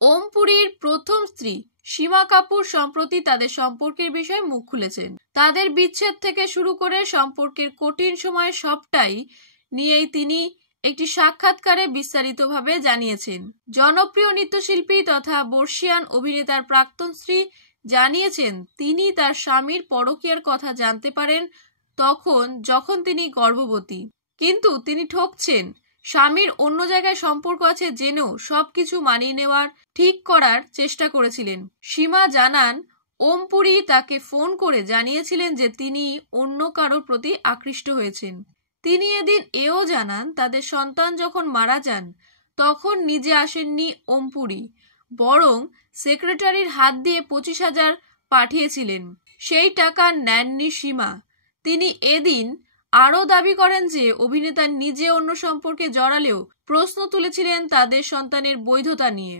ওম পুরীর প্রথম স্ত্রী সীমা কাপুর সম্প্রতি তাদের সম্পর্কের বিষয়ে মুখ খুলেছেন। তাদের বিচ্ছেদ থেকে শুরু করে সম্পর্কের কঠিন সময় সবটাই নিয়েই তিনি একটি সাক্ষাৎকারে বিস্তারিতভাবে জানিয়েছেন। জনপ্রিয় নৃত্যশিল্পী তথা বর্ষিয়ান অভিনেতার প্রাক্তন স্ত্রী জানিয়েছেন তিনি তার স্বামীর পরকীয়ার কথা জানতে পারেন যখন তিনি গর্ভবতী, কিন্তু তিনি ঠকছেন। স্বামীর অন্য জায়গায় সম্পর্ক আছে জেনেও সবকিছু মানিয়ে নেওয়ার ঠিক করার চেষ্টা করেছিলেন। সীমা জানান ওম পুরী তাকে ফোন করে জানিয়েছিলেন যে তিনি অন্য কারোর প্রতি আকৃষ্ট হয়েছেন। তিনি এদিন এও জানান তাদের সন্তান যখন মারা যান তখন নিজে আসেননি ওম পুরী, বরং সেক্রেটারির হাত দিয়ে 25,000 পাঠিয়েছিলেন। সেই টাকা নেননি সীমা। তিনি এদিন আরও দাবি করেন যে অভিনেতা নিজে অন্য সম্পর্কে জড়ালেও প্রশ্ন তুলেছিলেন তাদের সন্তানের বৈধতা নিয়ে।